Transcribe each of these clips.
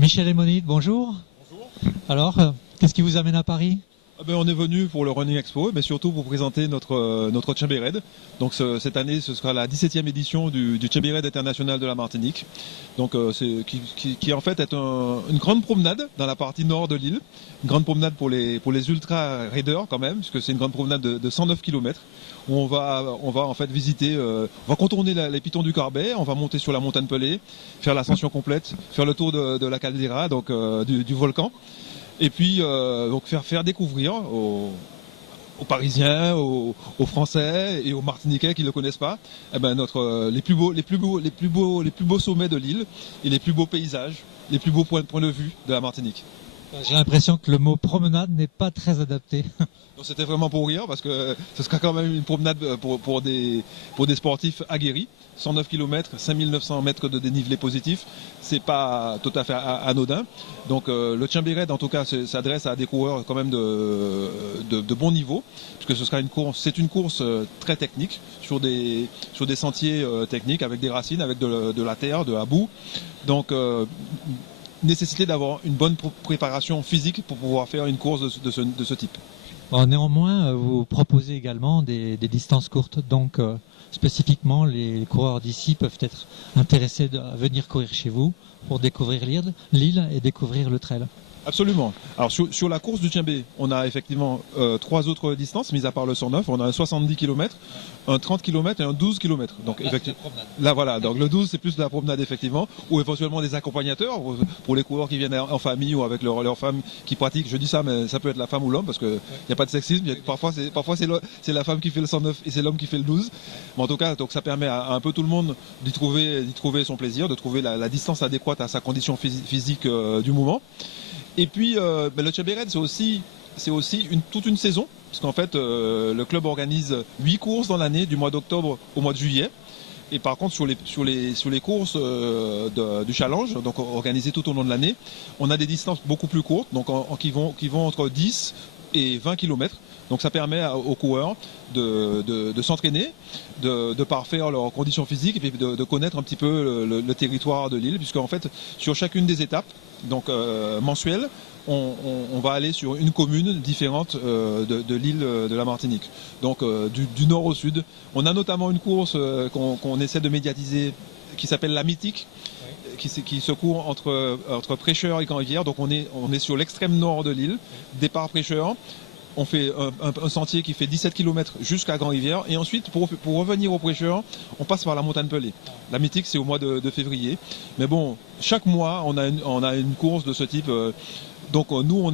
Michel Emonide, bonjour. Bonjour. Alors, qu'est-ce qui vous amène à Paris? On est venu pour le Running Expo, mais surtout pour présenter notre Chamber Raid. Donc cette année, ce sera la 17e édition du Chamber Raid international de la Martinique. Donc qui en fait est une grande promenade dans la partie nord de l'île. Une grande promenade pour les ultra raiders quand même, puisque c'est une grande promenade de 109 km. Où on va en fait visiter, on va contourner les pitons du Carbet, on va monter sur la montagne Pelée, faire l'ascension complète, faire le tour de la caldeira, donc du volcan. Et puis donc faire découvrir aux Parisiens, aux Français et aux Martiniquais qui ne le connaissent pas, les plus beaux sommets de l'île et les plus beaux paysages, les plus beaux points de vue de la Martinique. J'ai l'impression que le mot promenade n'est pas très adapté. Donc c'était vraiment pour rire parce que ce sera quand même une promenade pour des sportifs aguerris. 109 km, 5900 mètres de dénivelé positif, c'est pas tout à fait anodin. Donc le Chamber Raid en tout cas s'adresse à des coureurs quand même de bon niveau, puisque c'est une course très technique sur des sentiers techniques avec des racines, avec de la terre, de la boue. Donc nécessité d'avoir une bonne préparation physique pour pouvoir faire une course de ce type. Bon, néanmoins, vous proposez également des distances courtes, donc spécifiquement les coureurs d'ici peuvent être intéressés à venir courir chez vous pour découvrir l'île et découvrir le trail. Absolument. Alors sur la course du Tchimbe, on a effectivement 3 autres distances, mis à part le 109. On a un 70 km, un 30 km et un 12 km. Donc là voilà, donc le 12 c'est plus de la promenade effectivement, ou éventuellement des accompagnateurs pour les coureurs qui viennent en famille ou avec leur femme qui pratiquent. Je dis ça, mais ça peut être la femme ou l'homme parce qu'il n'y a pas de sexisme. Parfois c'est la femme qui fait le 109 et c'est l'homme qui fait le 12. Mais en tout cas, donc ça permet à un peu tout le monde d'y trouver son plaisir, de trouver la distance adéquate à sa condition physique du moment. Et puis le Chamber Raid c'est aussi toute une saison, parce qu'en fait le club organise 8 courses dans l'année, du mois d'octobre au mois de juillet. Et par contre sur les courses du challenge, donc organisées tout au long de l'année, on a des distances beaucoup plus courtes, donc qui vont entre 10 et 20 km. Donc ça permet aux coureurs de s'entraîner, de parfaire leurs conditions physiques et puis de connaître un petit peu le territoire de l'île, puisqu'en fait sur chacune des étapes, donc mensuelles, on va aller sur une commune différente de l'île de la Martinique. Donc du nord au sud. On a notamment une course qu'on essaie de médiatiser qui s'appelle la Mythique, qui se court entre Prêcheur et Grand-Rivière. Donc on est sur l'extrême nord de l'île, départ Prêcheur. On fait un sentier qui fait 17 km jusqu'à Grand-Rivière. Et ensuite, pour revenir au Prêcheur, on passe par la montagne Pelée. La Mythique, c'est au mois de février. Mais bon, chaque mois, on a une course de ce type. Donc nous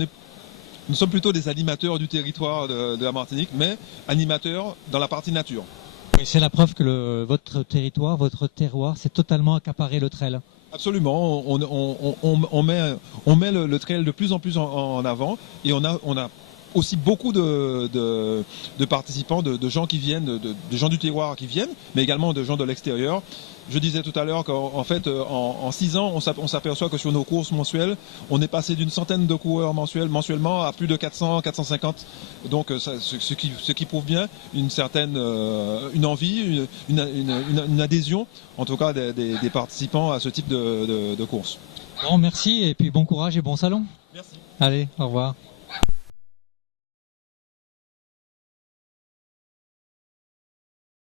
sommes plutôt des animateurs du territoire de la Martinique, mais animateurs dans la partie nature. Et c'est la preuve que votre territoire, votre terroir, c'est totalement accaparé le trail. Absolument, on met le trail de plus en plus en avant, et on a aussi beaucoup de participants, de gens qui viennent, de gens du terroir qui viennent, mais également de gens de l'extérieur. Je disais tout à l'heure qu'en fait, en 6 ans, on s'aperçoit que sur nos courses mensuelles, on est passé d'une centaine de coureurs mensuellement à plus de 400, 450. Donc, ce qui prouve bien une certaine une envie, une adhésion, en tout cas des participants à ce type de course. Bon, merci et puis bon courage et bon salon. Merci. Allez, au revoir.